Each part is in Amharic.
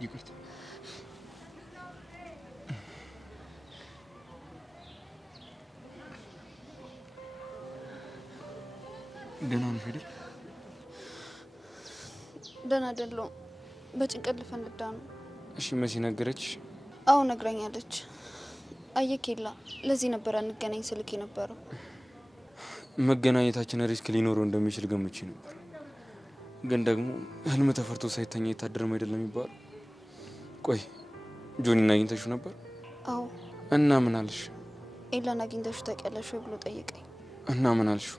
ይቅርታ። ደህና ነሽ አይደል? ደህና አይደለሁም። በጭንቀት ልፈነዳ ነው። እሺ መሲ ነገረችሽ? አዎ ነግራኛለች። አየኬላ ለዚህ ነበር አንገናኝ ስልክ የነበረው። መገናኘታችን ሪስክ ሊኖረው እንደሚችል ገምቼ ነበር። ግን ደግሞ ህልም ተፈርቶ ሳይተኛ የታደረም አይደለም ይባላል። ቆይ ጆኒን አግኝተሽው ነበር? አዎ። እና ምን አልሽ? ኤላን አግኝተሽው ታውቂያለሽ ወይ ብሎ ጠየቀኝ። እና ምን አልሽው?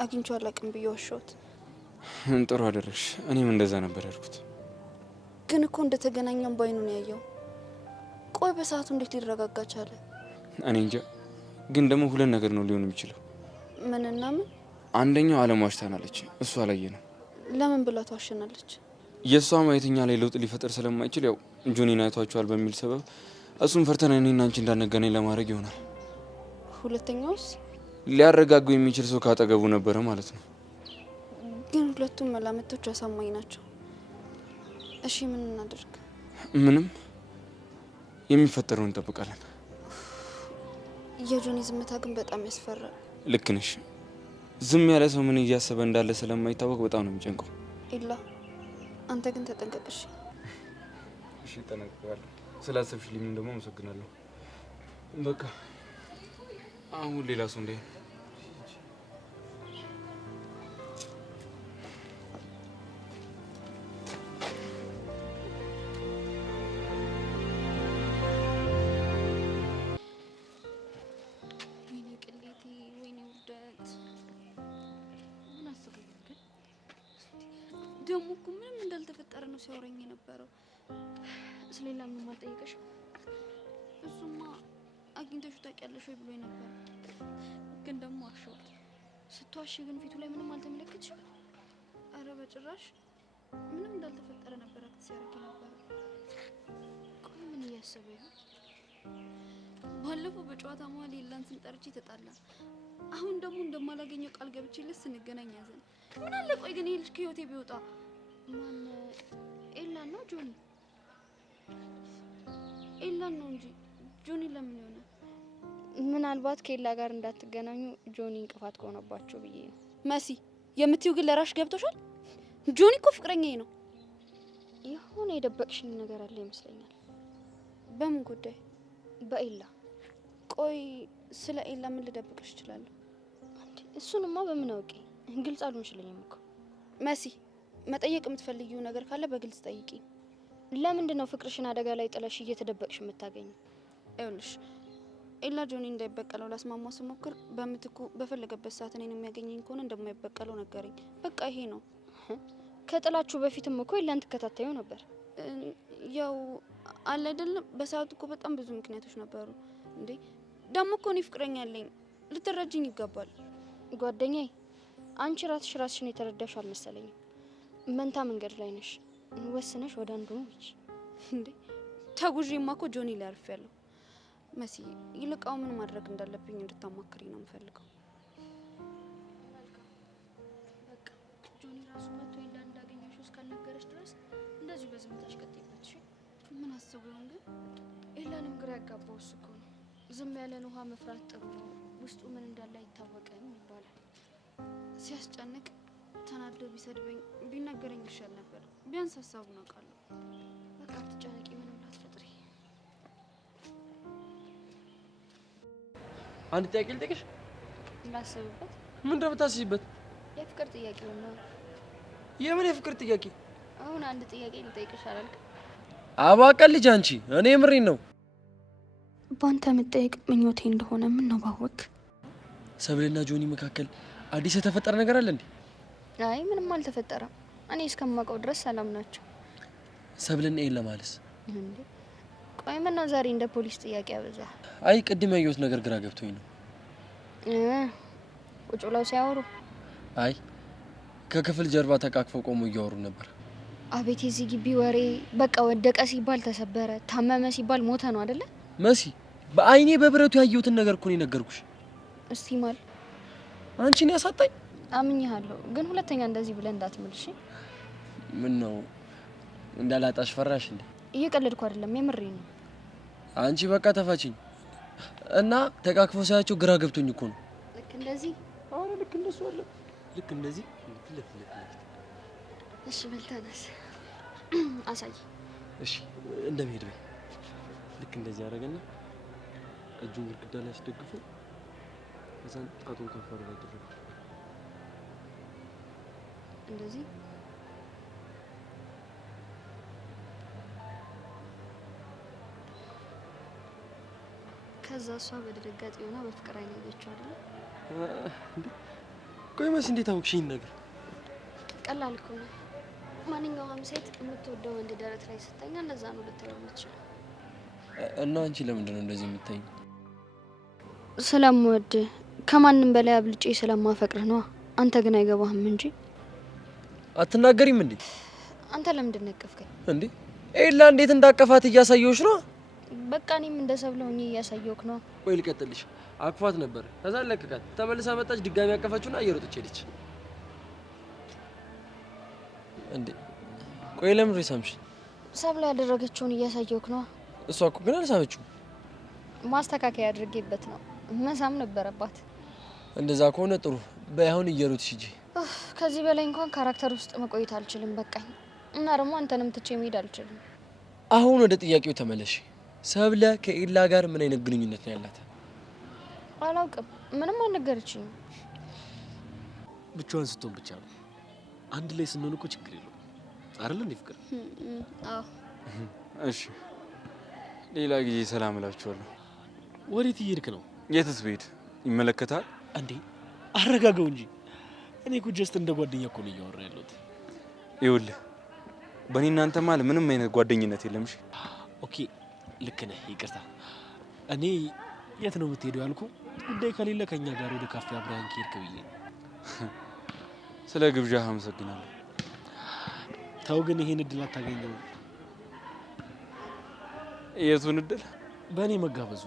አግኝቼው አላውቅም ብዬ ዋሸሁት። ጥሩ አደረግሽ። እኔም እንደዛ ነበር ያልኩት። ግን እኮ እንደተገናኘን ባይኑ ነው ያየው። ቆይ በሰዓቱ እንዴት ሊረጋጋ ቻለ? እኔ እንጃ። ግን ደግሞ ሁለት ነገር ነው ሊሆን የሚችለው። ምንና ምን? አንደኛው አለም ዋሽታናለች፣ እሷ አላየንም። ለምን ብላ ትዋሸናለች? የእሷ ማየተኛ ላይ ለውጥ ሊፈጠር ስለማይችል ያው ጆኒን አይቷቸዋል በሚል ሰበብ እሱን ፈርተን እኔና አንቺ እንዳንገናኝ ለማድረግ ይሆናል። ሁለተኛውስ? ሊያረጋጉ የሚችል ሰው ካጠገቡ ነበረ ማለት ነው። ግን ሁለቱም መላምቶች አሳማኝ ናቸው። እሺ ምን እናድርግ? ምንም፣ የሚፈጠረውን እንጠብቃለን። የጆኒ ዝምታ ግን በጣም ያስፈራል። ልክ ነሽ። ዝም ያለ ሰው ምን እያሰበ እንዳለ ስለማይታወቅ በጣም ነው የሚጨንቀው። ኢላ አንተ ግን ተጠንቀቅሽ። እሺ ተጠንቀቃለሁ። ስላሰብሽልኝ ደግሞ አመሰግናለሁ። በቃ አሁን ሌላ ሰው እንደ ደግሞ እኮ ምንም እንዳልተፈጠረ ነው ሲያወራኝ የነበረው። ስለሌላ ምንም አልጠየቀሽም? እሱማ አግኝተሽው ታውቂያለሽ ወይ ብሎኝ ነበር። ግን ደግሞ አሸዋል። ስትዋሺ ግን ፊቱ ላይ ምንም አልተመለከትሽም? አረ በጭራሽ ምንም እንዳልተፈጠረ ነበር አክት ሲያደርግ ነበር። ቆይ ምን እያሰበ ይሆን? ባለፈው በጨዋታ መሀል የላን ስንጠርቼ ተጣላ። አሁን ደግሞ እንደማላገኘው ቃል ገብቼለት ስንገናኝ ያዘን። ምን አለ ቆይ ግን ይሄ ልጅ ከህይወቴ ቢወጣ። ማን? ኤላን ነው ጆኒ? ኤላን ነው እንጂ ጆኒ ለምን ይሆናል? ምናልባት ከኤላ ጋር እንዳትገናኙ ጆኒ እንቅፋት ከሆነባቸው ብዬ ነው። መሲ የምትይው ግን ለራሽ ገብቶሻል? ጆኒ እኮ ፍቅረኛዬ ነው። የሆነ የደበቅሽኝ ነገር አለ ይመስለኛል። በምን ጉዳይ? በኤላ። ቆይ ስለ ኤላ ምን ልደብቅሽ እችላለሁ? እሱንማ በምን አውቄ? ግልጽ አልሆንሽልኝም እኮ መሲ። መጠየቅ የምትፈልጊው ነገር ካለ በግልጽ ጠይቂ። ለምንድን ነው ፍቅርሽን አደጋ ላይ ጥለሽ እየተደበቅሽ የምታገኙ? ይኸውልሽ ኤላ ጆኒ እንዳይበቀለው ላስማማ ስሞክር በምትኩ በፈለገበት ሰዓት እኔን የሚያገኘኝ ከሆነ እንደማይበቀለው ነገረኝ። በቃ ይሄ ነው። ከጥላችሁ በፊትም እኮ ኤላን ትከታተዩ ነበር። ያው አለ አይደለም። በሰዓቱ እኮ በጣም ብዙ ምክንያቶች ነበሩ። እንዴ ደግሞ እኮ እኔ ፍቅረኛ አለኝ፣ ልትረጅኝ ይገባል። ጓደኛዬ አንቺ ራስሽን የተረዳሽ አልመሰለኝም። መንታ መንገድ ላይ ነሽ። ወስነሽ ወደ አንዱ ነው እቺ። እንዴ ተጉዤማ እኮ ጆኒ ላይ አርፌያለሁ። መሲ ይልቃው ምን ማድረግ እንዳለብኝ እንድታማክሪኝ ነው የምፈልገው። በቃ ጆኒ ራሱ መጥቶ ኤላ እንዳገኘሽው እስካልነገረሽ ድረስ እንደዚህ በዝምታሽ ቀጥይበት። እሺ ምን አስበው ግን ኤላንም ግራ ያጋባው እሱ እኮ ነው። ዝም ያለን ውሃ መፍራት ጥሩ ነው፣ ውስጡ ምን እንዳለ አይታወቅም ይባላል። ሲያስጨንቅ ተናዶ ቢሰድበኝ ቢናገረኝ ይሻል ነበር። ቢያንስ ሀሳቡን አውቃለሁ። በቃ አትጨነቂ፣ ምንም ላትፈጥሪ። አንድ ጥያቄ ልጠይቅሽ? ላስብበት። ምን እንደምታስቢበት? የፍቅር ጥያቄ ነው። የምን የፍቅር ጥያቄ? አሁን አንድ ጥያቄ ልጠይቅሽ አላልክ? አባቀል ልጅ አንቺ፣ እኔ የምሬን ነው። ባንተ መጠየቅ ምኞቴ እንደሆነ ምን ነው ባወቅ። ሰብልና ጆኒ መካከል አዲስ የተፈጠረ ነገር አለ እንዴ? አይ ምንም አልተፈጠረም። እኔ እስከማውቀው ድረስ ሰላም ናቸው። ሰብልና ኤላ ማለስ እንዴ? ቆይ ምን ነው ዛሬ እንደ ፖሊስ ጥያቄ አበዛ? አይ ቅድም ያየሁት ነገር ግራ ገብቶኝ ነው። ቁጭ ብለው ሲያወሩ? አይ ከክፍል ጀርባ ተቃቅፈው ቆሞ እያወሩ ነበር። አቤት የዚህ ግቢ ወሬ! በቃ ወደቀ ሲባል ተሰበረ፣ ታመመ ሲባል ሞተ ነው አይደለ? መሲ በአይኔ በብረቱ ያየሁትን ነገር እኮ ነው የነገርኩሽ። እስቲ ማል አንቺን ያሳጣኝ? አምኜሃለሁ፣ ግን ሁለተኛ እንደዚህ ብለን እንዳትምልሽ። ምን ነው እንዳላጣሽ ፈራሽ እንዴ? እየቀለድኩ አይደለም የምሬን ነው። አንቺ በቃ ተፋችኝ እና ተቃቅፈው ሳያቸው ግራ ገብቶኝ እኮ ነው። ልክ እንደዚህ አሁን ልክ እንደሱ አለ ልክ እንደዚህ ፍልፍ እሺ በልተነስ አሳይ እሺ እንደምሄድ በይ ልክ እንደዚህ ያደረገና እጁን ግድግዳ ላይ አስደግፎ ከዛን ጣቱን ከንፈሩ ላይ አደረገ እንደዚህ ከዛ እሷ በድንጋጤ ሆና በፍቅር አይን ያየችው አይደል? ቆይ መስ እንዴት አውቅሽኝ ነገር? ቀላል እኮ ነው። ማንኛውም ሴት የምትወደው ወንድ ደረት ላይ ስተኛ እንደዛ ነው ልታየው የምትችለው። እና አንቺ ለምንድን ነው እንደዚህ የምታይኝ? ስለምወድ ከማንም በላይ አብልጬ ስለማፈቅርህ ነው። አንተ ግን አይገባህም እንጂ። አትናገሪም እንዴ? አንተ ለምንድን ነቀፍከኝ እንዴ? ኤላ እንዴት እንዳቀፋት እያሳየሁሽ ነው። በቃ እኔም እንደሰብለውኝ እያሳየውክ ነው። ቆይ ልቀጥልሽ። አቅፋት ነበር ከዛ ለቀቃት። ተመልሳ መጣች ድጋሚ አቀፋችሁና እየሮጠች ሄደች። እንዴ ቆይ ለምን ረሳምሽ? ሰብለ ያደረገችውን እያሳየውክ ነው። እሷ እኮ ግን አልሳመችው። ማስተካከያ አድርጌበት ነው። መሳም ነበረባት። እንደዛ ከሆነ ጥሩ። በአሁን እየሮጥሽ ሂጂ። ከዚህ በላይ እንኳን ካራክተር ውስጥ መቆየት አልችልም። በቃኝ። እና ደግሞ አንተንም ትቼ መሄድ አልችልም። አሁን ወደ ጥያቄው ተመለሽ። ሰብለ ከኤላ ጋር ምን አይነት ግንኙነት ነው ያላት? አላውቅም። ምንም አልነገረችኝም። ብቻዋን ስትሆን ብቻ ነው። አንድ ላይ ስንሆን እኮ ችግር የለውም አይደል እንዴ ፍቅር? አዎ። እሺ ሌላ ጊዜ ሰላም እላችኋለሁ። ወዴት እየሄድክ ነው? የትስ ብሄድ ይመለከታል እንዴ? አረጋጋው እንጂ እኔ እኮ ጀስት እንደ ጓደኛ እኮ ነው እያወራ ያለሁት። ይኸውልህ በእኔ እናንተ ማለት ምንም አይነት ጓደኝነት የለም። እሺ ኦኬ ልክ ነህ። ይቅርታ እኔ የት ነው የምትሄደው ያልኩ ጉዳይ ከሌለ ከኛ ጋር ወደ ካፌ አብረን ከሄድክ ብዬ። ስለ ግብዣህ አመሰግናለሁ። ተው ግን ይሄን እድል አታገኘው። የቱን እድል? በእኔ መጋበዙ።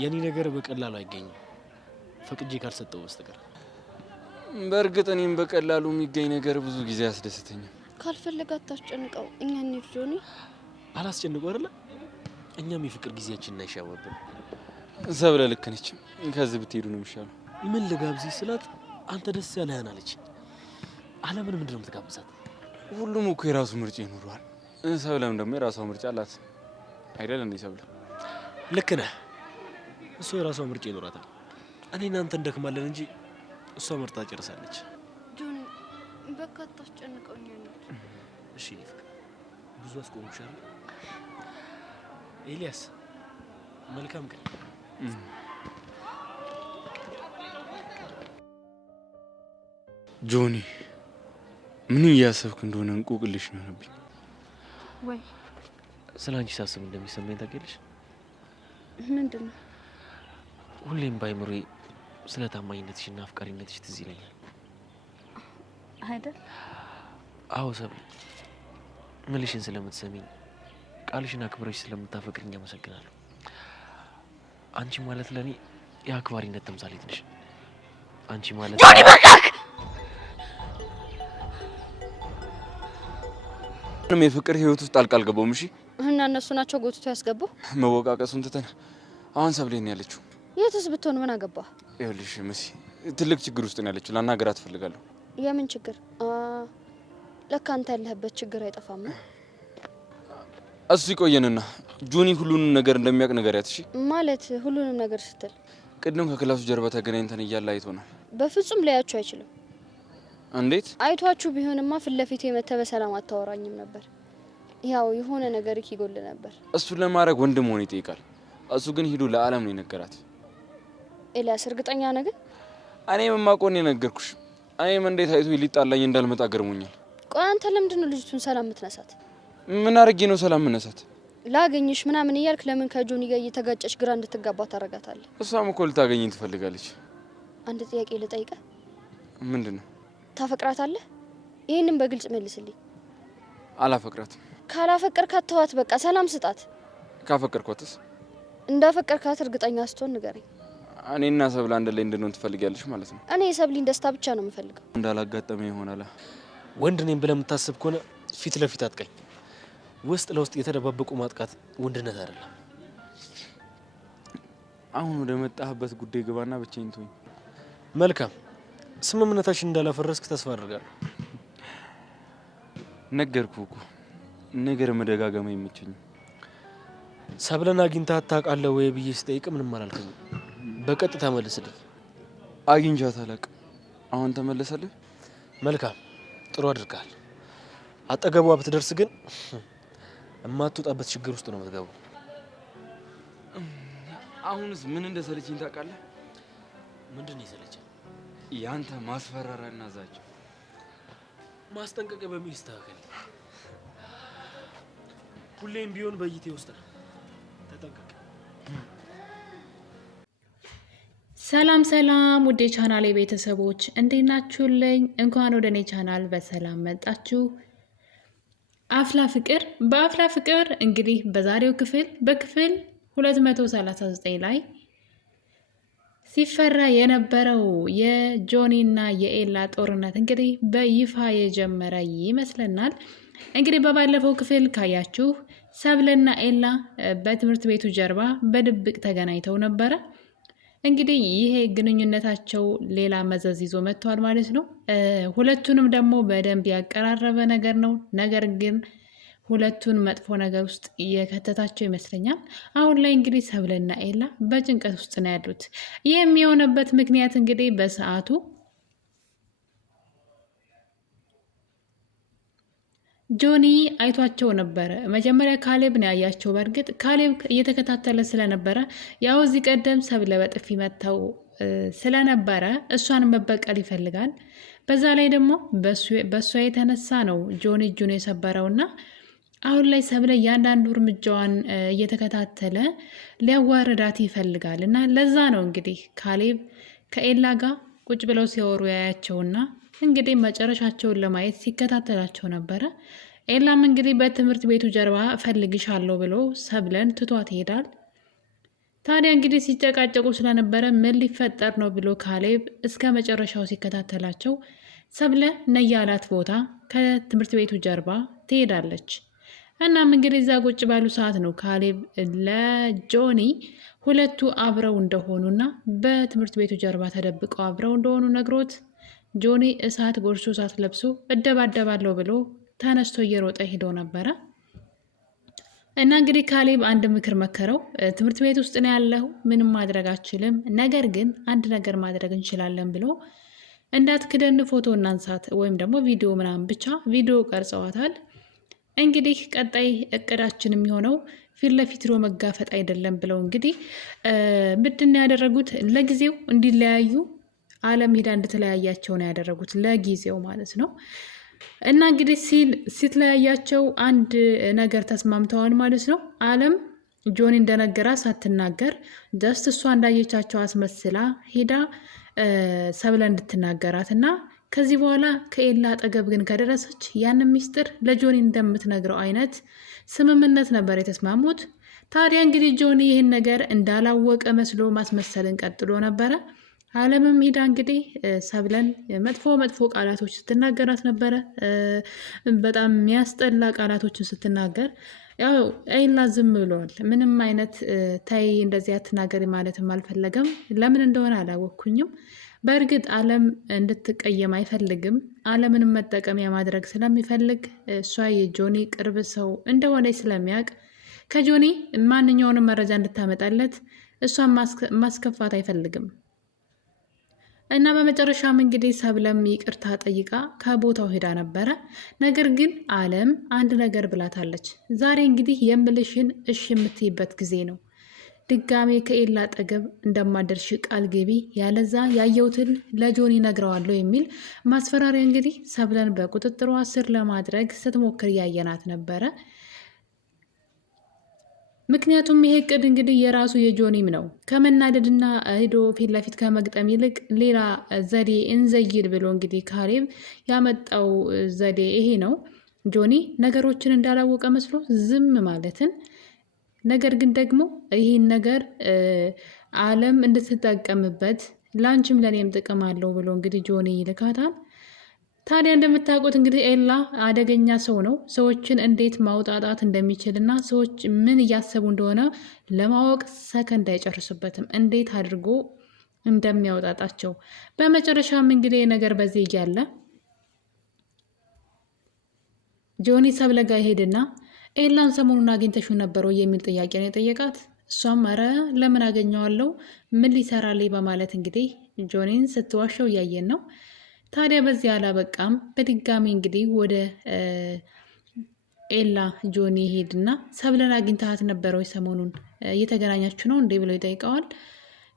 የኔ ነገር በቀላሉ አይገኝም ፈቅጄ ካልሰጠው በስተቀር። በእርግጥ እኔም በቀላሉ የሚገኝ ነገር ብዙ ጊዜ ያስደስተኛል። ካልፈለገ አታስጨንቀው። እኛ እንሂድ ጆኒ። አላስጨንቀው አይደለ? እኛም የፍቅር ጊዜያችንን አይሻወብን። ሰብለ ልክ ነች። ከዚህ ብትሄዱ ነው የሚሻለው። ምን ልጋብዝሽ ስላት አንተ ደስ ያለህን አለች። አለምን ምንድን ነው የምትጋብዛት? ሁሉም እኮ የራሱ ምርጫ ይኖረዋል። ሰብለም ደግሞ የራሷ ምርጫ አላት አይደል እንዴ? ሰብለ ልክ ነህ። እሷ የራሷ ምርጫ ይኖራታል። እኔ እናንተ እንደክማለን እንጂ እሷ መርጣ ጨርሳለች። ጆኒ በቃ አታስጨንቀው። እኛ እንሂድ። እሺ ፍቅር ብዙ አስቆምሻለሁ። ኤልያስ መልካም ቀን። ጆኒ ምን እያሰብክ እንደሆነ እንቆቅልሽ ነው ነብኝ። ወይ ስላንቺ ሳስብ እንደሚሰማኝ ታውቂያለሽ? ምንድን ነው? ሁሌም ባይምሮዬ ስለ ታማኝነትሽና አፍቃሪነትሽ ትዝ ይለኛል። አይደል? አዎ ሰብለ፣ ምልሽን ስለምትሰሚኝ ቃልሽን አክብረሽ ስለምታፈቅሪኝ አመሰግናለሁ። አንቺ ማለት ለኔ የአክባሪነት ተምሳሌት ነሽ። አንቺ ማለት ምንም የፍቅር ህይወት ውስጥ አልገባሁም። እሺ እና እነሱ ናቸው ጎትቶ ያስገቡ። መወቃቀሱን ትተን አሁን ሰብሌን ያለችው የትስ ብትሆን ምን አገባ? ይኸውልሽ መሲ ትልቅ ችግር ውስጥ ነው ያለችው። ላናገራት እፈልጋለሁ። የምን ችግር? ለካ አንተ ያለህበት ችግር አይጠፋም። እሱ ይቆየንና ጆኒ ሁሉንም ነገር እንደሚያውቅ ንገሪያት። እሺ ማለት ሁሉንም ነገር ስትል ቅድም ከክላሱ ጀርባ ተገናኝተን እያለ አይቶናል። በፍጹም ሊያያችሁ አይችልም። እንዴት? አይቷችሁ ቢሆንማ ፊት ለፊት የመተህ በሰላም አታወራኝም ነበር። ያው የሆነ ነገር ይጎል ነበር። እሱን ለማድረግ ወንድ መሆን ይጠይቃል። እሱ ግን ሂዱ ለዓለም ነው የነገራት። ኤልያስ እርግጠኛ ነህ ግን? እኔ የማውቀውን የነገርኩሽ። እኔም እንዴት አይቶ ሊጣላኝ እንዳልመጣ ገርሞኛል። ቆይ አንተ ለምንድን ነው ልጅቱን ሰላም የምትነሳት? ምን አድርጌ ነው ሰላም መነሳት? ላገኝሽ ምናምን እያልክ ለምን ከጆኒ ጋር እየተጋጨች ግራ እንድትጋባ ታረጋታለህ? እሷም እኮ ልታገኘኝ ትፈልጋለች። አንድ ጥያቄ ልጠይቅህ። ምንድን ነው? ታፈቅራታለህ? ይሄንን በግልጽ መልስልኝ። አላፈቅራትም። ካላፈቀርካት ተዋት፣ በቃ ሰላም ስጣት። ካፈቀርኳትስ? እንዳፈቀርካት እርግጠኛ ስትሆን ንገረኝ። እኔና ሰብለ አንድ ላይ እንድንሆን ትፈልጊያለሽ ማለት ነው? እኔ የሰብሊን ደስታ ብቻ ነው የምፈልገው። እንዳላጋጠመ ይሆናል። ወንድ ነኝ ብለህ የምታስብ ከሆነ ፊት ለፊት አትቀኝ። ውስጥ ለውስጥ የተደባበቁ ማጥቃት ወንድነት አይደለም። አሁን ወደ መጣህበት ጉዳይ ግባና ብቻዬን ተወኝ። መልካም። ስምምነታችን እንዳላፈረስክ ተስፋ አድርጋለሁ። ነገርኩህ እኮ ነገር መደጋገም አይመቸኝም። ሰብለን አግኝተሃት ታውቃለህ ወይ ብዬ ስጠይቅ ምንም አላልከኝም። በቀጥታ መልስልኝ። አግኝቻት አላውቅም። አሁን ተመለሰልህ? መልካም፣ ጥሩ አድርገሃል። አጠገቧ ብትደርስ ግን የማትወጣበት ችግር ውስጥ ነው የምትገባው። አሁንስ ምን እንደሰለችኝ ታውቃለህ? ምንድን ነው የሰለችኝ? ያንተ ማስፈራሪያና ዛቻ። ማስጠንቀቂያ በሚል ይስተካከል። ሁሌም ቢሆን በእይቴ ውስጥ ነው። ተጠንቀቅ። ሰላም ሰላም፣ ውዴ ቻናል ቤተሰቦች እንዴት ናችሁልኝ? እንኳን ወደ እኔ ቻናል በሰላም መጣችሁ። አፍላ ፍቅር በአፍላ ፍቅር እንግዲህ በዛሬው ክፍል በክፍል 239 ላይ ሲፈራ የነበረው የጆኒና የኤላ ጦርነት እንግዲህ በይፋ የጀመረ ይመስለናል። እንግዲህ በባለፈው ክፍል ካያችሁ ሰብለና ኤላ በትምህርት ቤቱ ጀርባ በድብቅ ተገናኝተው ነበረ። እንግዲህ ይሄ ግንኙነታቸው ሌላ መዘዝ ይዞ መጥቷል ማለት ነው። ሁለቱንም ደግሞ በደንብ ያቀራረበ ነገር ነው። ነገር ግን ሁለቱን መጥፎ ነገር ውስጥ እየከተታቸው ይመስለኛል። አሁን ላይ እንግዲህ ሰብለና ኤላ በጭንቀት ውስጥ ነው ያሉት። ይህ የሚሆነበት ምክንያት እንግዲህ በሰዓቱ ጆኒ አይቷቸው ነበረ። መጀመሪያ ካሌብ ነው ያያቸው። በእርግጥ ካሌብ እየተከታተለ ስለነበረ ያው እዚህ ቀደም ሰብለ በጥፊ መታው ስለነበረ እሷን መበቀል ይፈልጋል። በዛ ላይ ደግሞ በእሷ የተነሳ ነው ጆኒ እጁን የሰበረውና አሁን ላይ ሰብለ እያንዳንዱ እርምጃዋን እየተከታተለ ሊያዋርዳት ይፈልጋል። እና ለዛ ነው እንግዲህ ካሌብ ከኤላ ጋር ቁጭ ብለው ሲያወሩ ያያቸውና እንግዲህ መጨረሻቸውን ለማየት ሲከታተላቸው ነበረ። ኤላም እንግዲህ በትምህርት ቤቱ ጀርባ እፈልግሻለሁ ብሎ ሰብለን ትቷት ይሄዳል። ታዲያ እንግዲህ ሲጨቃጨቁ ስለነበረ ምን ሊፈጠር ነው ብሎ ካሌብ እስከ መጨረሻው ሲከታተላቸው ሰብለ ነያላት ቦታ ከትምህርት ቤቱ ጀርባ ትሄዳለች። እናም እንግዲህ እዛ ቁጭ ባሉ ሰዓት ነው ካሌብ ለጆኒ ሁለቱ አብረው እንደሆኑና በትምህርት ቤቱ ጀርባ ተደብቀው አብረው እንደሆኑ ነግሮት ጆኒ እሳት ጎርሶ እሳት ለብሶ እደባደባለሁ ብሎ ተነስቶ እየሮጠ ሄዶ ነበረ። እና እንግዲህ ካሌብ አንድ ምክር መከረው። ትምህርት ቤት ውስጥ ነው ያለው፣ ምንም ማድረግ አችልም፣ ነገር ግን አንድ ነገር ማድረግ እንችላለን ብሎ እንዳትክደን ፎቶ እናንሳት ወይም ደግሞ ቪዲዮ ምናምን ብቻ ቪዲዮ ቀርጸዋታል። እንግዲህ ቀጣይ እቅዳችን የሚሆነው ፊት ለፊት ሮ መጋፈጥ አይደለም ብለው እንግዲህ ምንድን ያደረጉት ለጊዜው እንዲለያዩ አለም ሄዳ እንድትለያያቸው ነው ያደረጉት፣ ለጊዜው ማለት ነው። እና እንግዲህ ሲትለያያቸው አንድ ነገር ተስማምተዋል ማለት ነው። አለም ጆኒ እንደነገራ ሳትናገር ጀስት እሷ እንዳየቻቸው አስመስላ ሄዳ ሰብለ እንድትናገራት እና ከዚህ በኋላ ከኤላ አጠገብ ግን ከደረሰች ያንን ሚስጥር ለጆኒ እንደምትነግረው አይነት ስምምነት ነበር የተስማሙት። ታዲያ እንግዲህ ጆኒ ይህን ነገር እንዳላወቀ መስሎ ማስመሰልን ቀጥሎ ነበረ። አለምም ሂዳ እንግዲህ ሰብለን መጥፎ መጥፎ ቃላቶች ስትናገራት ነበረ። በጣም የሚያስጠላ ቃላቶችን ስትናገር ያው ኤላ ዝም ብለዋል። ምንም አይነት ታይ እንደዚህ አትናገሪ ማለትም አልፈለገም። ለምን እንደሆነ አላወቅኩኝም። በእርግጥ አለም እንድትቀየም አይፈልግም። አለምንም መጠቀሚያ ማድረግ ስለሚፈልግ እሷ የጆኒ ቅርብ ሰው እንደሆነች ስለሚያውቅ ከጆኒ ማንኛውንም መረጃ እንድታመጣለት እሷን ማስከፋት አይፈልግም። እና በመጨረሻም እንግዲህ ሰብለም ይቅርታ ጠይቃ ከቦታው ሄዳ ነበረ። ነገር ግን አለም አንድ ነገር ብላታለች። ዛሬ እንግዲህ የምልሽን እሺ የምትይበት ጊዜ ነው። ድጋሜ ከኤላ አጠገብ እንደማደርሽ ቃል ግቢ፣ ያለዛ ያየሁትን ለጆኒ ነግረዋለሁ የሚል ማስፈራሪያ እንግዲህ ሰብለን በቁጥጥሯ ስር ለማድረግ ስትሞክር ያየናት ነበረ። ምክንያቱም ይሄ እቅድ እንግዲህ የራሱ የጆኒም ነው። ከመናደድና ሄዶ ፊት ለፊት ከመግጠም ይልቅ ሌላ ዘዴ እንዘይድ ብሎ እንግዲህ ካሌብ ያመጣው ዘዴ ይሄ ነው። ጆኒ ነገሮችን እንዳላወቀ መስሎ ዝም ማለትን፣ ነገር ግን ደግሞ ይህን ነገር አለም እንድትጠቀምበት ላንቺም ለእኔም ጥቅም አለው ብሎ እንግዲህ ጆኒ ይልካታል። ታዲያ እንደምታውቁት እንግዲህ ኤላ አደገኛ ሰው ነው። ሰዎችን እንዴት ማውጣጣት እንደሚችልና ሰዎች ምን እያሰቡ እንደሆነ ለማወቅ ሰከንድ አይጨርስበትም፣ እንዴት አድርጎ እንደሚያወጣጣቸው። በመጨረሻም እንግዲህ ነገር በዚህ እያለ ጆኒ ሰብለ ጋ ይሄድና ኤላን ሰሞኑን አግኝተሽው ነበረው የሚል ጥያቄ ነው የጠየቃት። እሷም ኧረ ለምን አገኘዋለሁ ምን ሊሰራልኝ በማለት እንግዲህ ጆኒን ስትዋሸው እያየን ነው። ታዲያ በዚህ አላበቃም። በድጋሚ እንግዲህ ወደ ኤላ ጆኒ ይሄድና ሰብለን አግኝተሃት ነበረ ወይ ሰሞኑን እየተገናኛችሁ ነው እንዴ ብለው ይጠይቀዋል።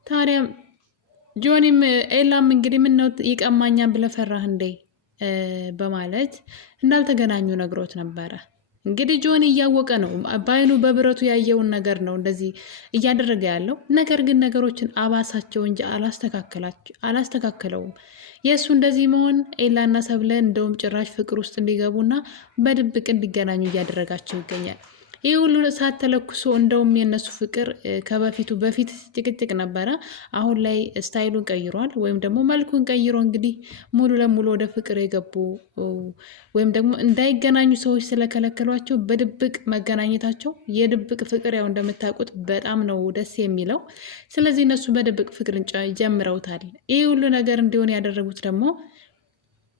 ታዲያ ጆኒም ኤላም እንግዲህ ምነው ይቀማኛን ብለህ ፈራህ እንዴ በማለት እንዳልተገናኙ ነግሮት ነበረ። እንግዲህ ጆኒ እያወቀ ነው፣ በአይኑ በብረቱ ያየውን ነገር ነው እንደዚህ እያደረገ ያለው። ነገር ግን ነገሮችን አባሳቸው እንጂ አላስተካከለውም። የእሱ እንደዚህ መሆን ኤላና ሰብለ እንደውም ጭራሽ ፍቅር ውስጥ እንዲገቡና በድብቅ እንዲገናኙ እያደረጋቸው ይገኛል። ይህ ሁሉ እሳት ተለኩሶ እንደውም የነሱ ፍቅር በፊት ጭቅጭቅ ነበረ። አሁን ላይ ስታይሉን ቀይሯል፣ ወይም ደግሞ መልኩን ቀይሮ እንግዲህ ሙሉ ለሙሉ ወደ ፍቅር የገቡ ወይም ደግሞ እንዳይገናኙ ሰዎች ስለከለከሏቸው በድብቅ መገናኘታቸው የድብቅ ፍቅር ያው እንደምታውቁት በጣም ነው ደስ የሚለው። ስለዚህ እነሱ በድብቅ ፍቅርን ጀምረውታል። ይህ ሁሉ ነገር እንዲሆን ያደረጉት ደግሞ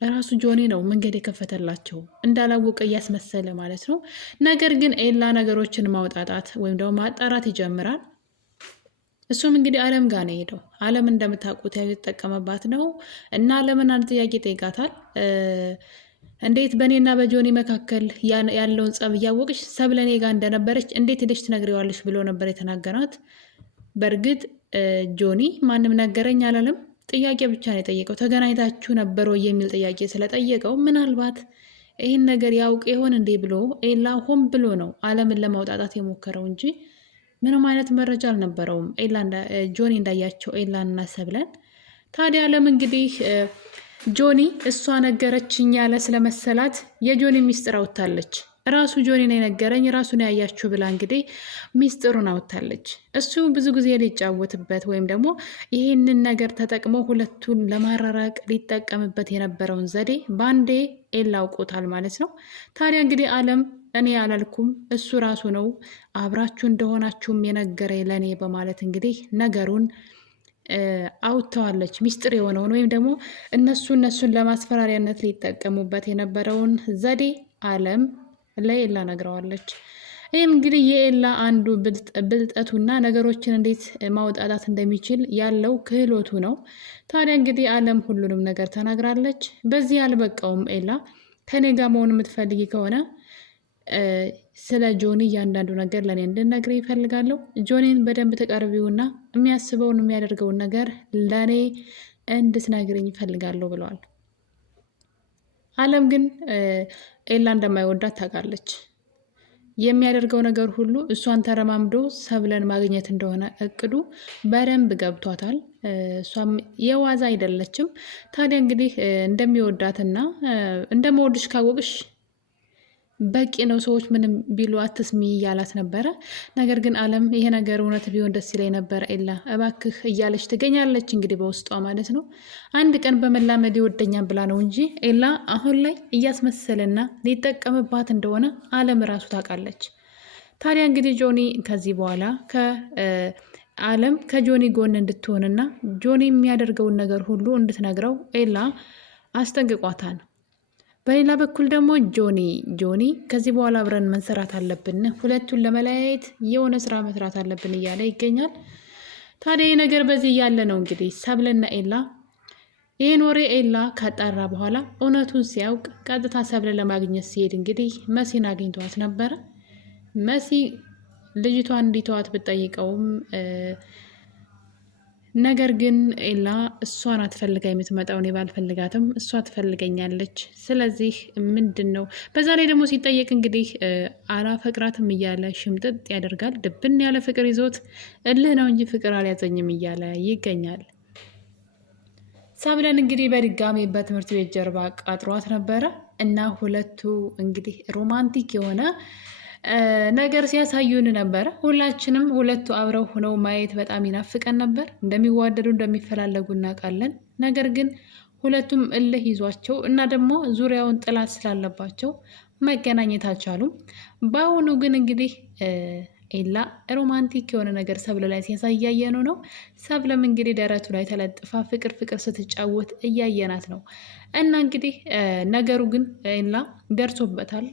ራሱ ጆኒ ነው መንገድ የከፈተላቸው እንዳላወቀ እያስመሰለ ማለት ነው። ነገር ግን ኤላ ነገሮችን ማውጣጣት ወይም ደግሞ ማጣራት ይጀምራል። እሱም እንግዲህ አለም ጋር ነው የሄደው። አለም እንደምታውቁት የተጠቀመባት ነው እና አለምን አንድ ጥያቄ ጠይቃታል። እንዴት በእኔና በጆኒ መካከል ያለውን ጸብ እያወቅሽ ሰብለ እኔ ጋር እንደነበረች እንዴት ሄደሽ ትነግሪዋለሽ ብሎ ነበር የተናገራት። በእርግጥ ጆኒ ማንም ነገረኝ አላለም። ጥያቄ ብቻ ነው የጠየቀው። ተገናኝታችሁ ነበረ የሚል ጥያቄ ስለጠየቀው ምናልባት ይህን ነገር ያውቅ ይሆን እንዴ ብሎ ኤላ ሆን ብሎ ነው አለምን ለማውጣጣት የሞከረው እንጂ ምንም አይነት መረጃ አልነበረውም ጆኒ እንዳያቸው ኤላንና ሰብለን። ታዲያ አለም እንግዲህ ጆኒ እሷ ነገረችኝ ያለ ስለመሰላት የጆኒ ሚስጥር አውጥታለች። ራሱ ጆኒ ነው የነገረኝ ራሱ ነው ያያችሁ ብላ እንግዲህ ሚስጥሩን አውጥታለች። እሱ ብዙ ጊዜ ሊጫወትበት ወይም ደግሞ ይህንን ነገር ተጠቅሞ ሁለቱን ለማራራቅ ሊጠቀምበት የነበረውን ዘዴ ባንዴ ኤላ አውቆታል ማለት ነው። ታዲያ እንግዲህ አለም እኔ አላልኩም እሱ ራሱ ነው አብራችሁ እንደሆናችሁም የነገረኝ ለእኔ በማለት እንግዲህ ነገሩን አውጥተዋለች። ሚስጥር የሆነውን ወይም ደግሞ እነሱን ለማስፈራሪያነት ሊጠቀሙበት የነበረውን ዘዴ አለም ለኤላ ነግረዋለች። ይህም እንግዲህ የኤላ አንዱ ብልጠቱና ነገሮችን እንዴት ማውጣጣት እንደሚችል ያለው ክህሎቱ ነው። ታዲያ እንግዲህ አለም ሁሉንም ነገር ተናግራለች። በዚህ አልበቃውም። ኤላ ከኔ ጋር መሆን የምትፈልጊ ከሆነ ስለ ጆኒ እያንዳንዱ ነገር ለእኔ እንድነግር ይፈልጋለሁ። ጆኒን በደንብ ተቀርቢውና የሚያስበውን የሚያደርገውን ነገር ለእኔ እንድትነግርኝ ይፈልጋለሁ ብለዋል። አለም ግን ኤላ እንደማይወዳት ታውቃለች። የሚያደርገው ነገር ሁሉ እሷን ተረማምዶ ሰብለን ማግኘት እንደሆነ እቅዱ በደንብ ገብቷታል። እሷም የዋዛ አይደለችም። ታዲያ እንግዲህ እንደሚወዳትና እንደመወድሽ ካወቅሽ በቂ ነው፣ ሰዎች ምንም ቢሉ አትስሚ እያላት ነበረ። ነገር ግን አለም ይሄ ነገር እውነት ቢሆን ደስ ይለኝ ነበረ ኤላ እባክህ እያለች ትገኛለች። እንግዲህ በውስጧ ማለት ነው። አንድ ቀን በመላመድ ይወደኛል ብላ ነው እንጂ ኤላ አሁን ላይ እያስመሰለና ሊጠቀምባት እንደሆነ አለም ራሱ ታውቃለች። ታዲያ እንግዲህ ጆኒ ከዚህ በኋላ አለም ከጆኒ ጎን እንድትሆንና ጆኒ የሚያደርገውን ነገር ሁሉ እንድትነግረው ኤላ አስጠንቅቋታል። በሌላ በኩል ደግሞ ጆኒ ከዚህ በኋላ አብረን መንሰራት አለብን፣ ሁለቱን ለመለያየት የሆነ ስራ መስራት አለብን እያለ ይገኛል። ታዲያ ይህ ነገር በዚህ እያለ ነው እንግዲህ ሰብለና ኤላ ይህን ወሬ ኤላ ካጣራ በኋላ እውነቱን ሲያውቅ ቀጥታ ሰብለን ለማግኘት ሲሄድ እንግዲህ መሲን አግኝተዋት ነበረ። መሲ ልጅቷን እንዲተዋት ብትጠይቀውም ነገር ግን ኤላ እሷን አትፈልጋ የምትመጣው እኔ ባልፈልጋትም እሷ ትፈልገኛለች። ስለዚህ ምንድን ነው በዛ ላይ ደግሞ ሲጠየቅ እንግዲህ አላፈቅራትም እያለ ሽምጥጥ ያደርጋል። ድብን ያለ ፍቅር ይዞት እልህ ነው እንጂ ፍቅር አልያዘኝም እያለ ይገኛል። ሰብለን እንግዲህ በድጋሚ በትምህርት ቤት ጀርባ ቃጥሯት ነበረ እና ሁለቱ እንግዲህ ሮማንቲክ የሆነ ነገር ሲያሳዩን ነበረ። ሁላችንም ሁለቱ አብረው ሆነው ማየት በጣም ይናፍቀን ነበር። እንደሚዋደዱ እንደሚፈላለጉ እናውቃለን። ነገር ግን ሁለቱም እልህ ይዟቸው እና ደግሞ ዙሪያውን ጥላት ስላለባቸው መገናኘት አልቻሉም። በአሁኑ ግን እንግዲህ ኤላ ሮማንቲክ የሆነ ነገር ሰብለ ላይ ሲያሳይ እያየነው ነው። ሰብለም እንግዲህ ደረቱ ላይ ተለጥፋ ፍቅር ፍቅር ስትጫወት እያየናት ነው። እና እንግዲህ ነገሩ ግን ኤላ ደርሶበታል።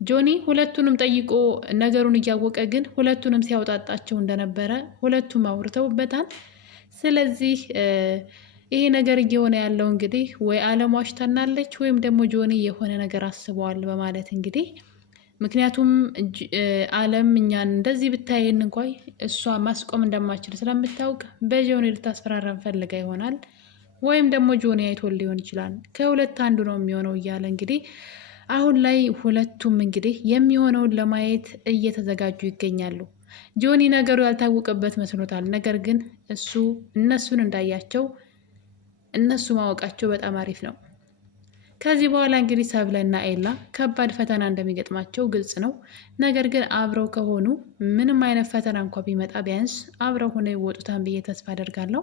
ጆኒ ሁለቱንም ጠይቆ ነገሩን እያወቀ ግን ሁለቱንም ሲያወጣጣቸው እንደነበረ ሁለቱም አውርተውበታል። ስለዚህ ይሄ ነገር እየሆነ ያለው እንግዲህ ወይ አለም ዋሽታናለች ወይም ደግሞ ጆኒ የሆነ ነገር አስበዋል በማለት እንግዲህ ምክንያቱም አለም እኛን እንደዚህ ብታየን እንኳ እሷ ማስቆም እንደማችል ስለምታውቅ በጆኒ ልታስፈራራን ፈልጋ ይሆናል፣ ወይም ደግሞ ጆኒ አይቶን ሊሆን ይችላል። ከሁለት አንዱ ነው የሚሆነው እያለ እንግዲህ አሁን ላይ ሁለቱም እንግዲህ የሚሆነውን ለማየት እየተዘጋጁ ይገኛሉ። ጆኒ ነገሩ ያልታወቀበት መስሎታል። ነገር ግን እነሱን እንዳያቸው እነሱ ማወቃቸው በጣም አሪፍ ነው። ከዚህ በኋላ እንግዲህ ሰብለና ኤላ ከባድ ፈተና እንደሚገጥማቸው ግልጽ ነው። ነገር ግን አብረው ከሆኑ ምንም አይነት ፈተና እንኳ ቢመጣ ቢያንስ አብረው ሆነው ይወጡታን ብዬ ተስፋ አደርጋለሁ።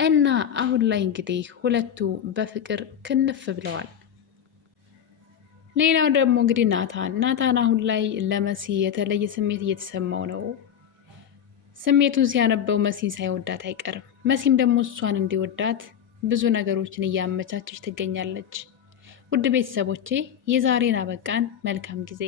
እና አሁን ላይ እንግዲህ ሁለቱ በፍቅር ክንፍ ብለዋል። ሌላው ደግሞ እንግዲህ ናታን አሁን ላይ ለመሲ የተለየ ስሜት እየተሰማው ነው። ስሜቱን ሲያነበው መሲን ሳይወዳት አይቀርም። መሲም ደግሞ እሷን እንዲወዳት ብዙ ነገሮችን እያመቻቸች ትገኛለች። ውድ ቤተሰቦቼ የዛሬን አበቃን። መልካም ጊዜ